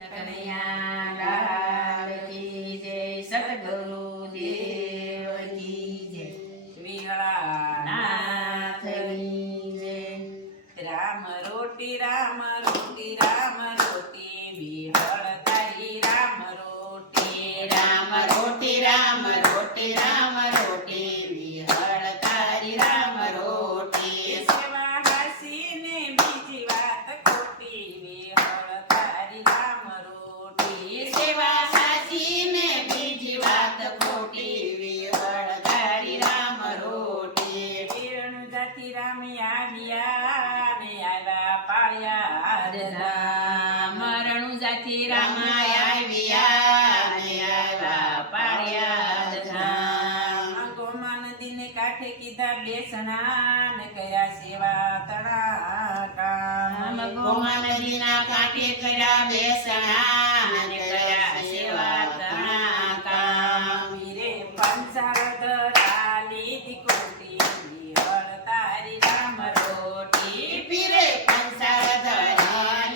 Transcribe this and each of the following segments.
કનૈયા લાલ કી જય, સદગુરુ દેવ કી જય, વિહળાનાથની જય. રામ રોટી રામ રોટી રામ રોટી, વિહળ તારી રામ રોટી. રામ રોટી રામ રોટી રામ રોટી, વિહળ તારી રામ રોટી. સેવા હાસીને બીજી વાત ખોટી, વિહળ તારી રામ રોટી. સેવા હાસીને બીજી વાત ખોટી, વિહળ તારી રામ રોટી. વેણુ જાતી રામ આવ્યા ને આવ્યા પાળ્યા ધામ. રણુ જાતી રામ આવ્યા ને આવ્યા પાળ્યા ધામ. ગોમા નદીને કાંઠે કીધા બેસણા ને કર્યા સેવા તણા કામ. ગોમા નદીના કાંઠે કર્યા બેસણા ને કર્યા સેવા તણા કામ. વીરે પંચાવદર લીધી કોટી, વિહળ તારી રામ રોટી. પીરે પંચાવદર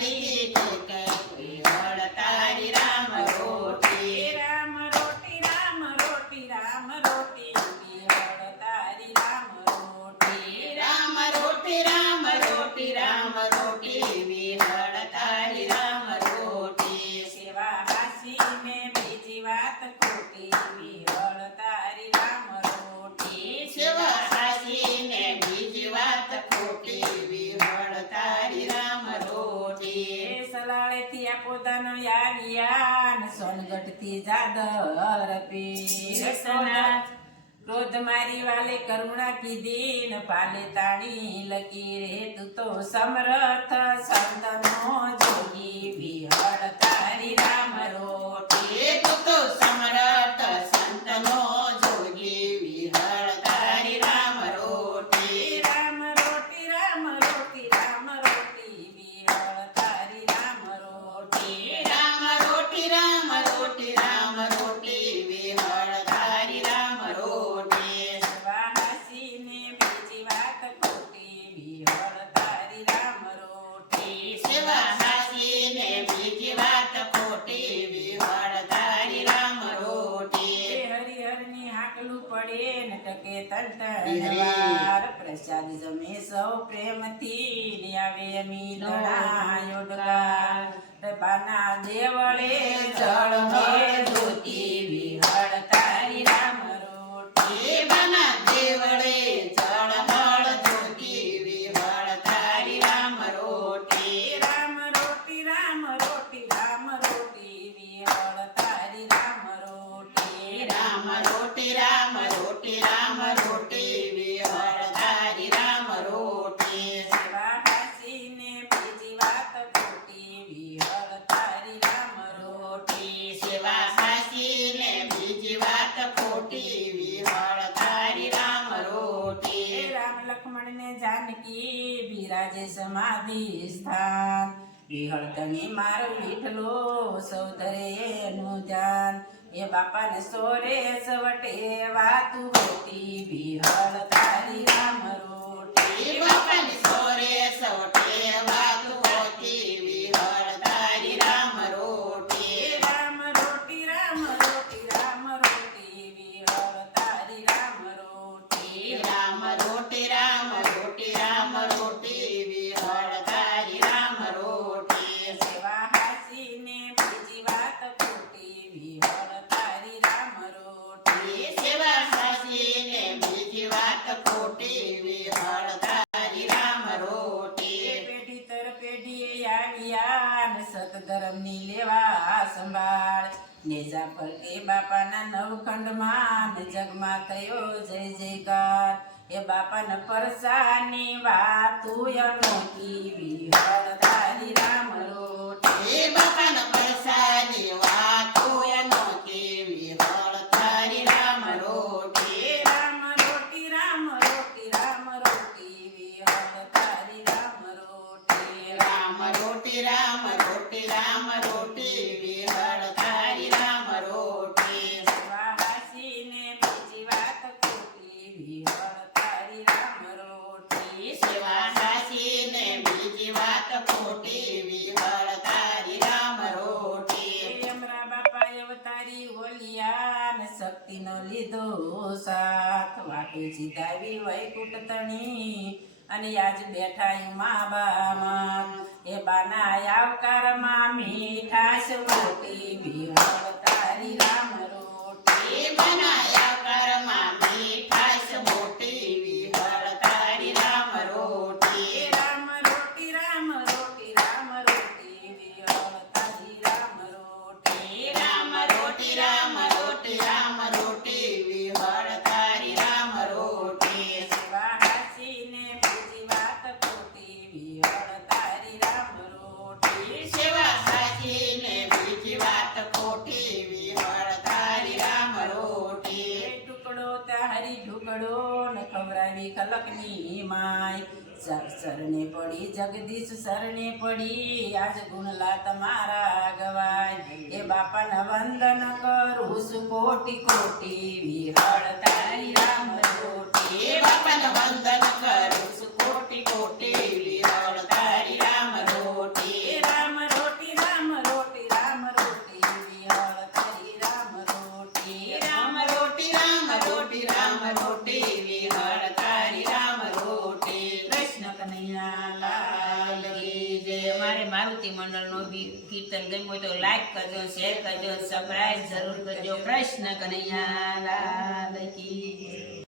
લીધી કોટી, વિહળ તારી રામ રોટી. રામ રોટી રામ રોટી રામ રોટી, વિહળ તારી રામ રોટી. રામ રોટી રામ રોટી રામ રોટી, વિહળ તારી રામ રોટી. સેવા હાસીને બીજી વાત ખોટી, વિહળ તારી રામ રોટી. સેવા હાસીને બીજી વાત ખોટી, વિહળ તારી રામ રોટી. સલાળેથી આ પોતાનો આવ્યા ને સોનગઢથી જાદર પીરસના. ક્રોધ મારી વાલે કરુણા કીધી ને પાલે તાણી લકી રે. તું તો સમરથ સંતનો જોગી, વિહળ તારી રામ રોટી. તું તો સમરથ સંતનો જોગી, વિહળ તારી રામ રોટી. રામ રોટી રામ રોટી રામ રોટી, વિહળ તારી રામ રોટી. રામ રોટી રામ રોટી રામ રોટી, વિહળ તારી રામ રોટી. સેવા હાસીને બીજી વાત ખોટી, વિહળ તારી રામ રોટી. સેવા હાસીને બીજી વાત ખોટી, વિહળ તારી રામ રોટી. હરિહરની હાકલું પડે ને ટકે તંતણવાર. પ્રસાદ જમે સૌ પ્રેમથી, આવે મીઠડા યોડકાર. બાના દેવળે જળ મે ધોતી, વિહળ તારી રામ રોટી. બાના દેવળે જળ હળ ધોતી, વિહળ તારી રામ રોટી. રામ રોટી રામ રોટી રામ રોટી, વિહળ તારી રામ રોટી. રામ રોટી રામ રોટી રામ રોટી, વિહળ તારી રામ રોટી. સેવા હાસીને બીજી વાત ખોટી, વિહળ તારી રામ રોટી. સેવા હાસીને બીજી વાત ખોટી, વિહળ તારી રામ રોટી. રામ લક્ષ્મણને જાનકી બિરાજે સમાધિ સ્થાન. વિહળ તણી મારો વિઠલો સૌ ધરે એનું ધ્યાન. એ બાપાને સોરે સવટે વાતું હોતી, વિહળ તારી રામ રોટી. બાપાને સોરે સવટે વાતું હોતી, વિહળ તારી રામ રોટી. રામ રોટી રામ રોટી રામ રોટી, વિહળ તારી રામ રોટી. રામ રોટી રામ રોટી રામ રોટી, વિહળ તારી રામ રોટી. સેવા હાસીને બીજી વાત ખોટી, વિહળ તારી રામ રોટી. સેવા હાસીને બીજી વાત ખોટી, વિહળ તારી રામ રોટી. પેઢી તર પેઢીએ આવ્યા ને સતધર્મની લેવા સંભાળ. નેજા પર એ બાપાના નવખંડમાં ને જગમાં થયો જય જયકાર. એ બાપાના પરસાની વાતું અનોખી, વિહળ તારી રામ રોટી. એ બાપાના પરસાની વાતું અનોખી, વિહળ તારી રામ રોટી. રામ રોટી રામ રોટી રામ રોટી, વિહળ તારી રામ રોટી. રામ રોટી રામ રોટી રામ રોટી, વિહળ તારી રામ રોટી. સેવા હાસીને બીજી વાત ખોટી, વિહળ તારી રામ રોટી. સેવા હાસીને બીજી વાત ખોટી, વિહળ તારી રામ રોટી. દીધો સાથ વાટે સીધાવી વૈકુંઠ તણી અને આજ બેઠા મા બામાં એ બાના આવકારમાં મીઠાશ મોટી વિહળ તારી રામ રોટી એ બનાયા કરમાં મીઠાશ મોટી વિહળ તારી રામ રોટી રામ રોટી રામ રોટી રામ રોટી વિહળ તારી રામ રોટી રામ રોટી રામ રોટી રામ રોટી વિહળ તારી રામ રોટી સેવા હાસીને બીજી વાત ખોટી વિહળ તારી રામ રોટી સેવા સાચીને બીજી વાત ખોટી વિહળ તારી રામ રોટી ટુકડો તારી ઢુકડો ને ખવરાવી ખલકની માય શરણે પડી જગદીશ શરણે પડી આજ ગુણલા તમારા ગવાય એ બાપાના વંદન કરું છું કોટી કોટી વિહળ તારી રામ રોટી એ બાપાને વંદન કરું છું કોટી કોટી વિહળ તારી રામ રોટી રામ રોટી રામ રોટી રામ રોટી વિહળ તારી રામ રોટી રામ રોટી રામ રોટી રામ રોટી વિહળ તારી રામ રોટી કૃષ્ણ કનૈયા લાલ કી જય. મારે મારુતિ મંડળનો કીર્તન ગમ્યું હોય તો લાઈક કરજો, શેર કરજો, સબસ્ક્રાઇબ જરૂર કરજો. કૃષ્ણ કનૈયા લાલ કી જય.